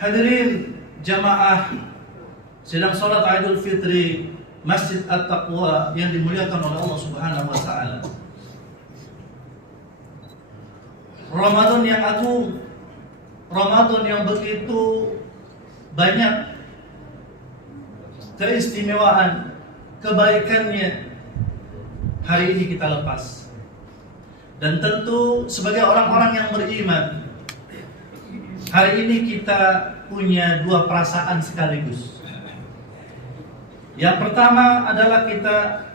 Hadirin jamaah sedang sholat Idul Fitri Masjid At-Taqwa yang dimuliakan oleh Allah Subhanahu wa taala. Ramadan yang agung, Ramadan yang begitu banyak keistimewaan, kebaikannya, hari ini kita lepas. Dan tentu sebagai orang-orang yang beriman, hari ini kita punya dua perasaan sekaligus. Yang pertama adalah kita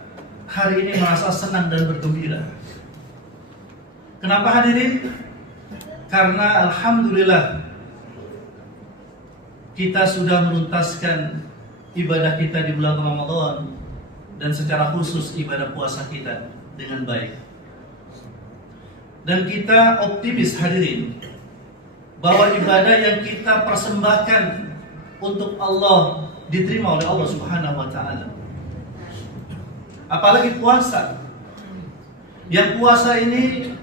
hari ini merasa senang dan bergembira. Kenapa hadirin? Karena alhamdulillah kita sudah menuntaskan ibadah kita di bulan Ramadan dan secara khusus ibadah puasa kita dengan baik. Dan kita optimis hadirin bahwa ibadah yang kita persembahkan untuk Allah diterima oleh Allah Subhanahu wa taala. Apalagi puasa. Yang puasa ini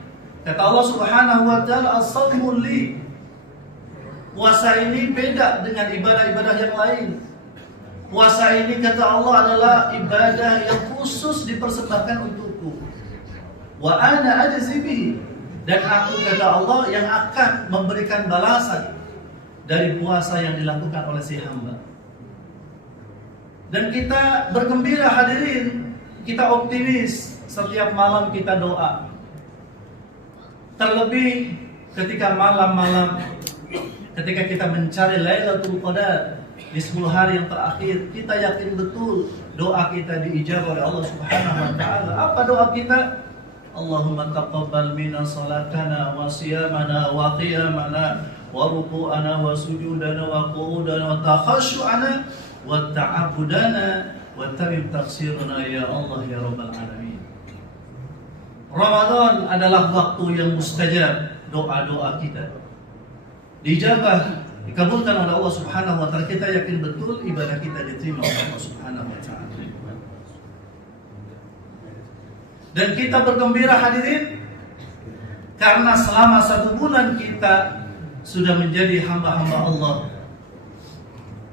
kata Allah Subhanahu wa taala as-shaumul li. Puasa ini beda dengan ibadah-ibadah yang lain. Puasa ini kata Allah adalah ibadah yang khusus dipersembahkan untukku. Wa ana ajzi bihi. Dan aku kata Allah yang akan memberikan balasan dari puasa yang dilakukan oleh si hamba. Dan kita bergembira hadirin, kita optimis setiap malam kita doa. Terlebih ketika malam-malam, ketika kita mencari Lailatul Qadar di 10 hari yang terakhir, kita yakin betul doa kita diijabah oleh Allah Subhanahu wa taala. Apa doa kita? Allahumma taqabbal minna salatana wa siyamana wa qiyamana wa ruku'ana wa sujudana wa qu'udana wa takhashu'ana wa ta'abudana wa tamim taqsiruna ya Allah ya Rabbal Alamin. Ramadan adalah waktu yang mustajab doa-doa kita. Dijabah, dikabulkan oleh Allah Subhanahu wa taala. Kita yakin betul ibadah kita diterima oleh Allah Subhanahu wa taala. Dan kita bergembira hadirin karena selama 1 bulan kita sudah menjadi hamba-hamba Allah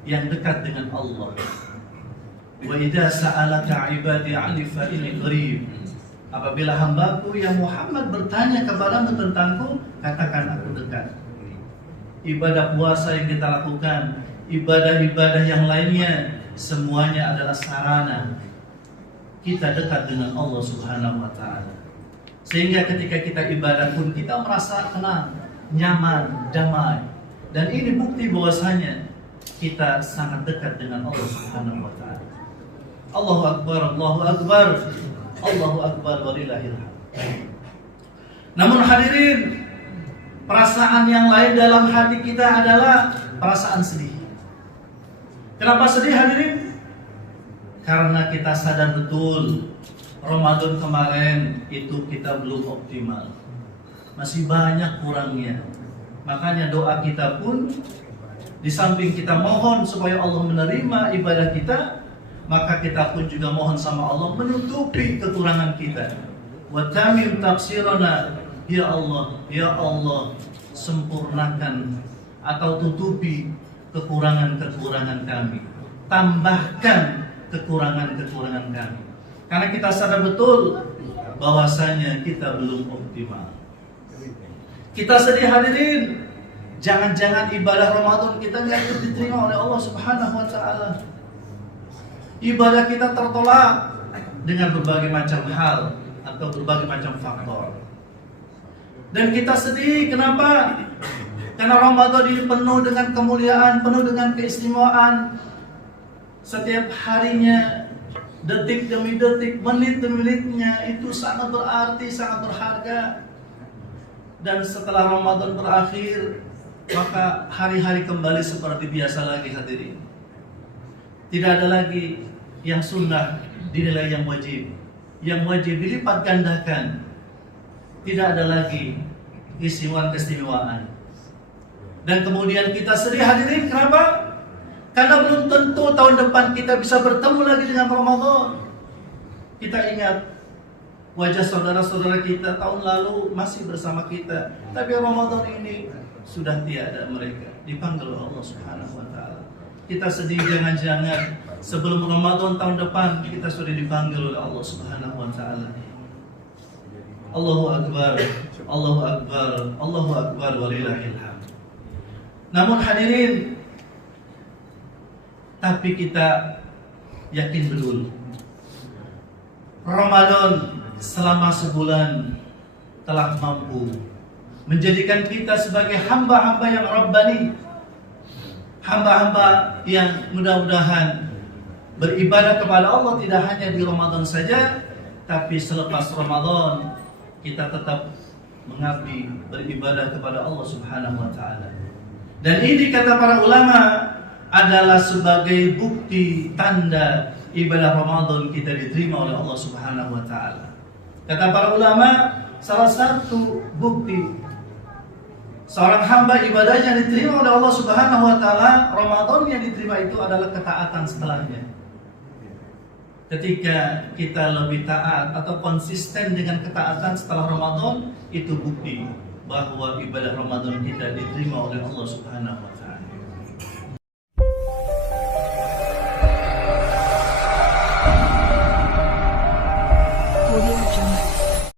yang dekat dengan Allah. Wa idza sa'alaka 'ibadi 'anni fa inni qarib. Apabila hambaku yang Muhammad bertanya kepadamu tentangku, katakan aku dekat. Ibadah puasa yang kita lakukan, ibadah-ibadah yang lainnya, semuanya adalah sarana kita dekat dengan Allah Subhanahu wa taala. Sehingga ketika kita ibadah pun kita merasa tenang, nyaman, damai. Dan ini bukti bahwasanya kita sangat dekat dengan Allah Subhanahu wa taala. Allahu akbar, Allahu akbar. Allahu akbar walillahil hamd. Namun hadirin, perasaan yang lain dalam hati kita adalah perasaan sedih. Kenapa sedih hadirin? Karena kita sadar betul Ramadan kemarin itu kita belum optimal, masih banyak kurangnya. Makanya doa kita pun di samping kita mohon supaya Allah menerima ibadah kita, maka kita pun juga mohon sama Allah menutupi kekurangan kita. Wa tamim taqsirana, ya Allah sempurnakan atau tutupi kekurangan-kekurangan kami, tambahkan kekurangan-kekurangan kami. Karena kita sadar betul bahwasanya kita belum optimal. Kita sedih hadirin, jangan-jangan ibadah Ramadan kita nggak diterima oleh Allah Subhanahu wa taala. Ibadah kita tertolak dengan berbagai macam hal atau berbagai macam faktor. Dan kita sedih, kenapa? Karena Ramadan ini penuh dengan kemuliaan, penuh dengan keistimewaan. Setiap harinya, detik demi detik, menit demi menitnya itu sangat berarti, sangat berharga. Dan setelah Ramadan berakhir, maka hari-hari kembali seperti biasa lagi hadirin. Tidak ada lagi yang sunnah dinilai yang wajib. Yang wajib dilipat gandakan. Tidak ada lagi keistimewaan. Dan kemudian kita sedih hadirin, kenapa? Karena belum tentu tahun depan kita bisa bertemu lagi dengan Ramadan. Kita ingat wajah saudara-saudara kita tahun lalu masih bersama kita, tapi Ramadan ini sudah tiada mereka. dipanggil oleh Allah Subhanahu wa taala. Kita sedih jangan-jangan sebelum Ramadan tahun depan kita sudah dipanggil oleh Allah Subhanahu wa taala. Allahu akbar, Allahu akbar, Allahu akbar walillahil hamd. Namun hadirin, tapi kita yakin betul Ramadan selama sebulan telah mampu menjadikan kita sebagai hamba-hamba yang Rabbani, hamba-hamba yang mudah-mudahan beribadah kepada Allah tidak hanya di Ramadan saja, tapi selepas Ramadan kita tetap mengabdi beribadah kepada Allah Subhanahu wa taala. Dan ini kata para ulama adalah sebagai bukti tanda ibadah Ramadan kita diterima oleh Allah Subhanahu wa taala. Kata para ulama, salah satu bukti seorang hamba ibadahnya diterima oleh Allah Subhanahu wa taala, Ramadan yang diterima itu adalah ketaatan setelahnya. Ketika kita lebih taat atau konsisten dengan ketaatan setelah Ramadan, itu bukti bahwa ibadah Ramadan kita diterima oleh Allah Subhanahu wa taala.